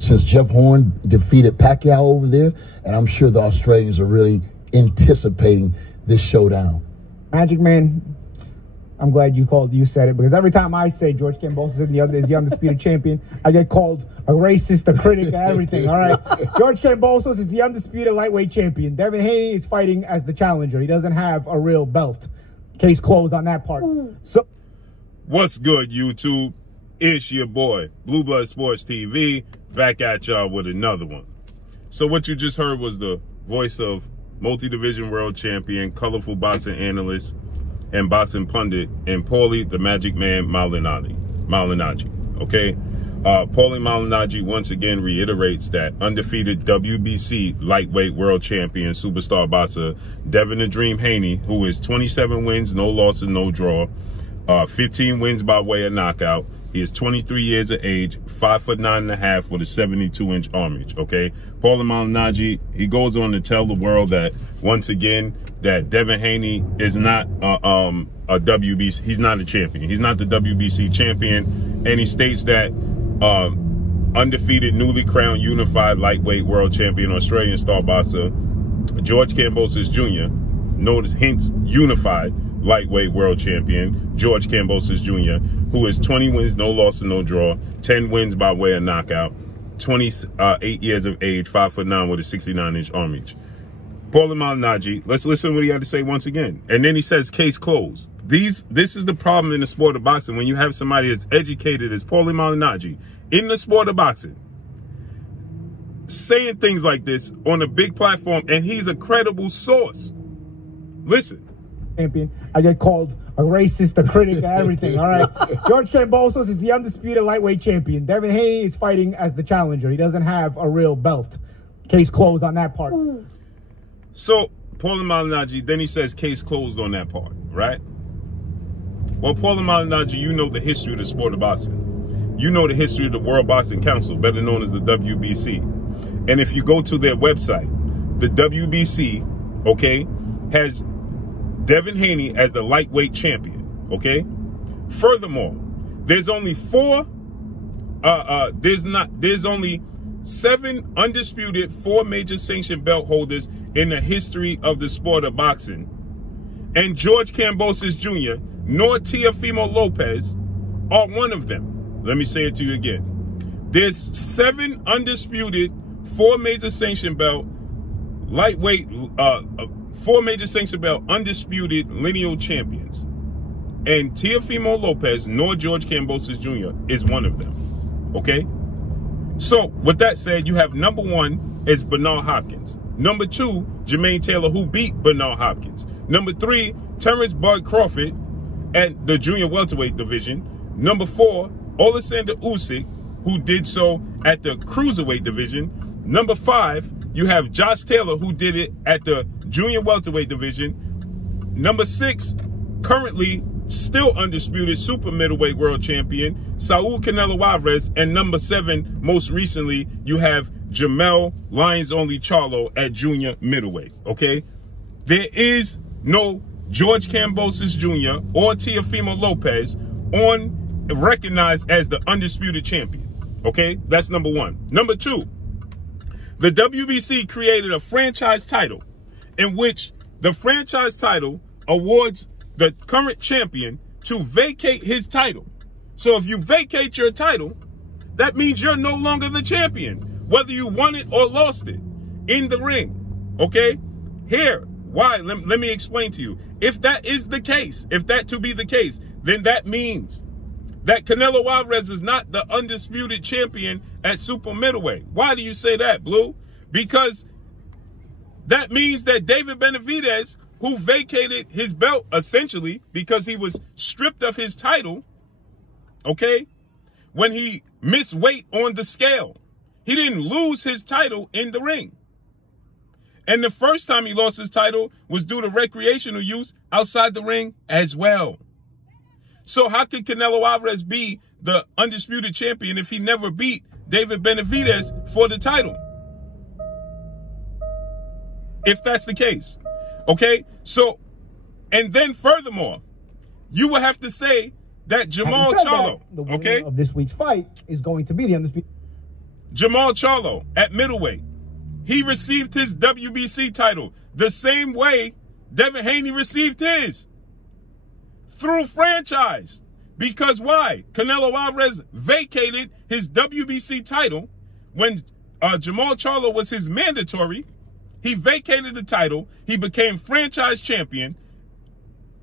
since Jeff Horn defeated Pacquiao over there, and I'm sure the Australians are really anticipating this showdown. Magic Man, I'm glad you said it, because every time I say George Kambosos is the undisputed champion, I get called a racist, a critic, and everything. All right, George Kambosos is the undisputed lightweight champion. Devin Haney is fighting as the challenger. He doesn't have a real belt. Case closed on that part. So, what's good, YouTube? It's your boy, Blue Blood Sports TV, back at y'all with another one. So what you just heard was the voice of multi-division world champion, colorful boxing analyst, and boxing pundit, and Paulie the Magic Man Malignaggi. Okay? Paulie Malignaggi once again reiterates that undefeated WBC lightweight world champion, superstar boxer, Devin the Dream Haney, who is 27 wins, no losses, no draw, 15 wins by way of knockout. He is 23 years of age, 5'9.5" with a 72-inch arm reach, okay? Paulie Malignaggi, he goes on to tell the world that, once again, that Devin Haney is not a WBC, he's not a champion. He's not the WBC champion, and he states that undefeated, newly crowned, unified lightweight world champion, Australian star boxer, George Kambosos Jr., notice, hence, unified lightweight world champion, George Kambosos Jr., who is 20 wins, no loss, and no draw, 10 wins by way of knockout, 28 years of age, 5'9" with a 69-inch arm reach. Paulie Malignaggi, let's listen to what he had to say once again. And then he says, case closed. This is the problem in the sport of boxing when you have somebody as educated as Paulie Malignaggi in the sport of boxing, saying things like this on a big platform, and he's a credible source. Listen. Champion, I get called a racist, a critic, and everything. All right, George Kambosos is the undisputed lightweight champion. Devin Haney is fighting as the challenger. He doesn't have a real belt. Case closed on that part. So Paulie Malignaggi, then he says case closed on that part, right? Well, Paulie Malignaggi, you know the history of the sport of boxing. You know the history of the World Boxing Council, better known as the WBC. And if you go to their website, the WBC, okay, has Devin Haney as the lightweight champion, okay? Furthermore, there's only there's only 7 undisputed 4 major sanctioned belt holders in the history of the sport of boxing. And George Kambosos Jr. nor Teofimo Lopez are one of them. Let me say it to you again. There's 7 undisputed 4 major sanctioned belt lightweight 4 major sanctioned belt undisputed lineal champions, and Teofimo Lopez nor George Kambosos Jr. is one of them. Okay? So, with that said, you have number 1 is Bernard Hopkins. Number 2, Jermaine Taylor, who beat Bernard Hopkins. Number 3, Terrence Bud Crawford at the junior welterweight division. Number 4, Alexander Usyk, who did so at the cruiserweight division. Number 5, you have Josh Taylor, who did it at the junior welterweight division. Number 6, currently still undisputed super middleweight world champion, Saul Canelo Alvarez. And number 7, most recently, you have Jamel Lions Only Charlo at junior middleweight, okay? There is no George Kambosos Jr. or Teofimo Lopez recognized as the undisputed champion, okay? That's number 1. Number 2, the WBC created a franchise title in which the franchise title awards the current champion to vacate his title. So if you vacate your title, that means you're no longer the champion, whether you won it or lost it in the ring, okay? Here, why? Let me explain to you. If that is the case, if that to be the case, then that means that Canelo Alvarez is not the undisputed champion at super middleweight. Why do you say that, Blue? Because that means that David Benavidez, who vacated his belt essentially because he was stripped of his title, okay, when he missed weight on the scale, he didn't lose his title in the ring. And the first time he lost his title was due to recreational use outside the ring as well. So how could Canelo Alvarez be the undisputed champion if he never beat David Benavidez for the title? If that's the case, okay? So, and then furthermore, you will have to say that Jamal Charlo, the winner of this week's fight is going to be the undisputed. Jamal Charlo at middleweight. He received his WBC title the same way Devin Haney received his. Through franchise. Because why? Canelo Alvarez vacated his WBC title when Jamal Charlo was his mandatory. He vacated the title. He became franchise champion.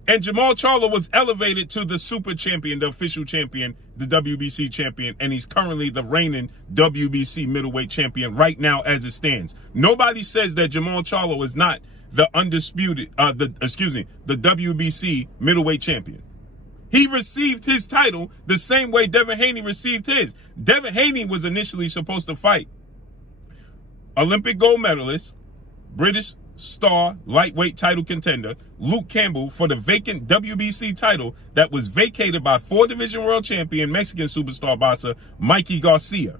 And Jamal Charlo was elevated to the super champion, the official champion, the WBC champion. And he's currently the reigning WBC middleweight champion right now as it stands. Nobody says that Jamal Charlo is not the undisputed, the WBC middleweight champion. He received his title the same way Devin Haney received his. Devin Haney was initially supposed to fight Olympic gold medalist, British star lightweight title contender Luke Campbell for the vacant WBC title that was vacated by 4-division world champion Mexican superstar boxer Mikey Garcia,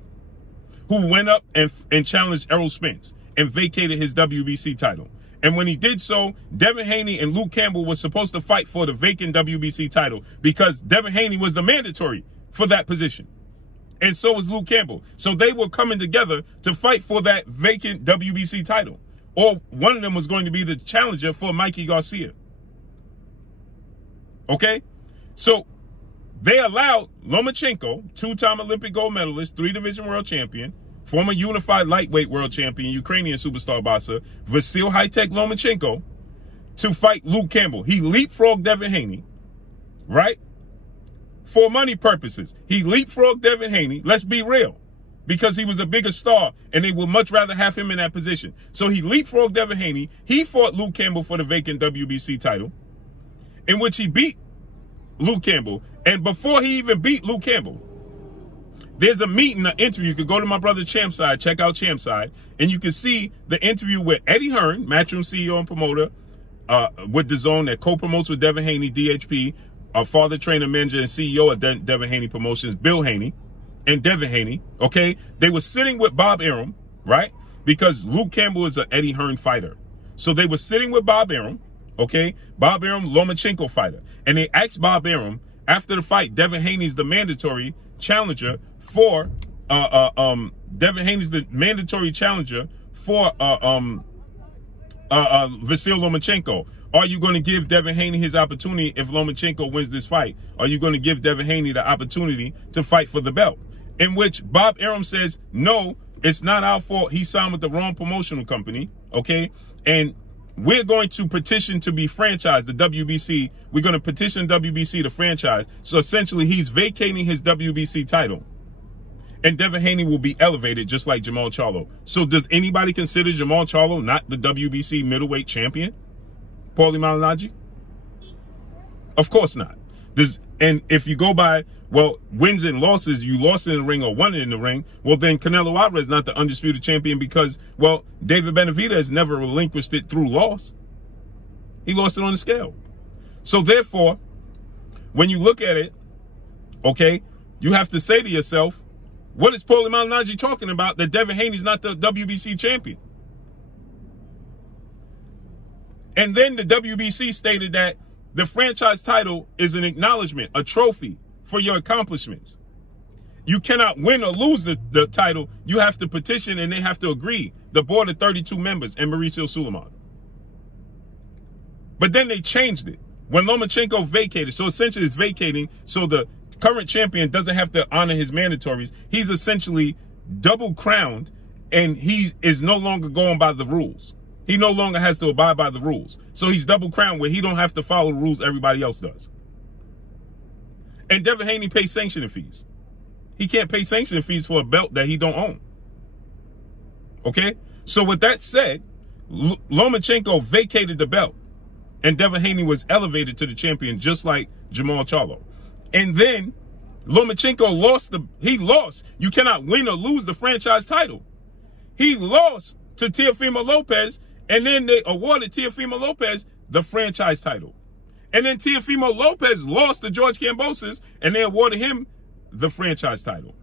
who went up and challenged Errol Spence and vacated his WBC title. And when he did so, Devin Haney and Luke Campbell were supposed to fight for the vacant WBC title because Devin Haney was the mandatory for that position. And so was Luke Campbell. So they were coming together to fight for that vacant WBC title. Or one of them was going to be the challenger for Mikey Garcia. Okay? So they allowed Lomachenko, 2-time Olympic gold medalist, 3-division world champion, former unified lightweight world champion, Ukrainian superstar boxer, Vasyl High-Tech Lomachenko, to fight Luke Campbell. He leapfrogged Devin Haney, right? For money purposes. He leapfrogged Devin Haney, let's be real, because he was a bigger star and they would much rather have him in that position. So he leapfrogged Devin Haney. He fought Luke Campbell for the vacant WBC title, in which he beat Luke Campbell. And before he even beat Luke Campbell, there's a meeting, an interview. You could go to my brother Champside, check out Champside, and you can see the interview with Eddie Hearn, Matchroom CEO and promoter, with DAZN that co-promotes with Devin Haney, DHP, father, trainer, manager, and CEO of Devin Haney Promotions, Bill Haney, and Devin Haney, okay? They were sitting with Bob Arum, right? Because Luke Campbell is an Eddie Hearn fighter. So they were sitting with Bob Arum, okay? Bob Arum, Lomachenko fighter. And they asked Bob Arum, after the fight, Devin Haney's the mandatory challenger for Devin Haney's the mandatory challenger for Vasyl Lomachenko. Are you going to give Devin Haney his opportunity if Lomachenko wins this fight? Are you going to give Devin Haney the opportunity to fight for the belt? In which Bob Arum says, no, it's not our fault. He signed with the wrong promotional company, okay? And we're going to petition to be franchised, the WBC. We're going to petition WBC to franchise. So essentially, he's vacating his WBC title. And Devin Haney will be elevated just like Jamal Charlo. So does anybody consider Jamal Charlo not the WBC middleweight champion? Paulie Malignaggi? Of course not. And if you go by, well, wins and losses, you lost in the ring or won in the ring, well, then Canelo Alvarez is not the undisputed champion because, well, David Benavidez never relinquished it through loss. He lost it on the scale. So therefore, when you look at it, okay, you have to say to yourself, what is Paulie Malignaggi talking about that Devin Haney's not the WBC champion? And then the WBC stated that the franchise title is an acknowledgement, a trophy for your accomplishments. You cannot win or lose the title. You have to petition and they have to agree. The board of 32 members and Mauricio Suleiman. But then they changed it when Lomachenko vacated. So essentially it's vacating so the current champion doesn't have to honor his mandatories. He's essentially double crowned and he is no longer going by the rules. He no longer has to abide by the rules. So he's double crowned where he don't have to follow the rules everybody else does. And Devin Haney pays sanctioning fees. He can't pay sanctioning fees for a belt that he don't own. Okay? So with that said, Lomachenko vacated the belt and Devin Haney was elevated to the champion just like Jamal Charlo. And then Lomachenko lost. He lost. You cannot win or lose the franchise title. He lost to Teofimo Lopez, and then they awarded Teofimo Lopez the franchise title. And then Teofimo Lopez lost to George Kambosos, and they awarded him the franchise title.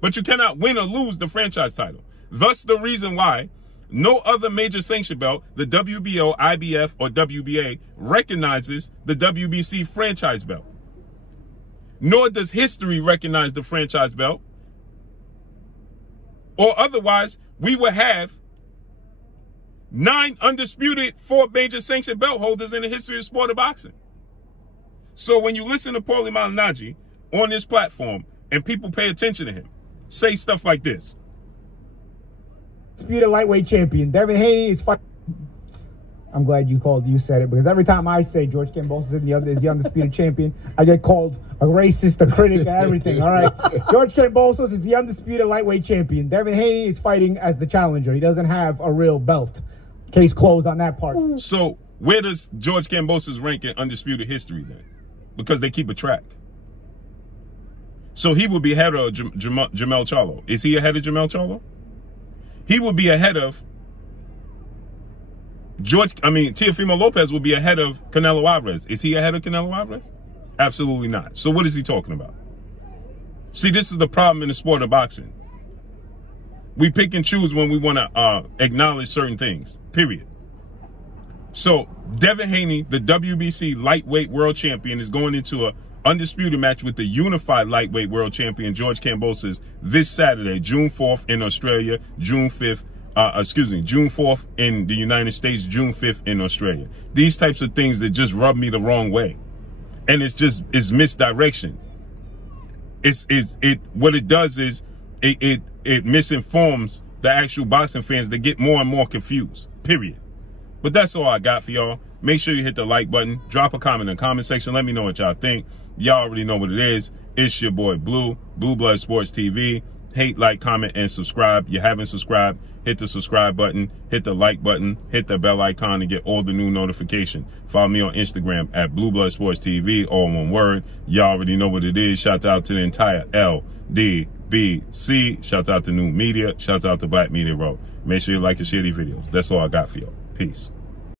But you cannot win or lose the franchise title. Thus the reason why no other major sanction belt, the WBO, IBF, or WBA, recognizes the WBC franchise belt. Nor does history recognize the franchise belt. Or otherwise, we would have 9 undisputed 4 major sanctioned belt holders in the history of the sport of boxing. So when you listen to Paulie Malignaggi on this platform and people pay attention to him, say stuff like this. Undisputed lightweight champion. Devin Haney is fighting. I'm glad you said it, because every time I say George Kambosos is the undisputed champion, I get called a racist, a critic, and everything. All right. George Kambosos is the undisputed lightweight champion. Devin Haney is fighting as the challenger. He doesn't have a real belt. Case closed on that part. So where does George Kambosos rank in undisputed history then? Because they keep a track. So he would be ahead of Jamel Charlo. Is he ahead of Jamel Charlo? He would be ahead of Teofimo Lopez will be ahead of Canelo Alvarez. Is he ahead of Canelo Alvarez? Absolutely not. So what is he talking about? See, this is the problem in the sport of boxing. We pick and choose when we want to acknowledge certain things, period. So Devin Haney, the WBC lightweight world champion, is going into an undisputed match with the unified lightweight world champion, George Kambosos, this Saturday, June 4th in Australia, June 4th in the United States, June 5th in Australia. These types of things that just rub me the wrong way. And it's misdirection. What it does is it misinforms the actual boxing fans that get more and more confused, period. But that's all I got for y'all. Make sure you hit the like button, drop a comment in the comment section. Let me know what y'all think. Y'all already know what it is. It's your boy Blue Blood Sports TV. Hate, like, comment, and subscribe. You haven't subscribed, hit the subscribe button, hit the like button, hit the bell icon to get all the new notifications. Follow me on Instagram at Blue Blood Sports TV, all one word. Y'all already know what it is. Shout out to the entire LDBC. Shout out to New Media. Shout out to Black Media Row. Make sure you like and share these videos. That's all I got for y'all. Peace.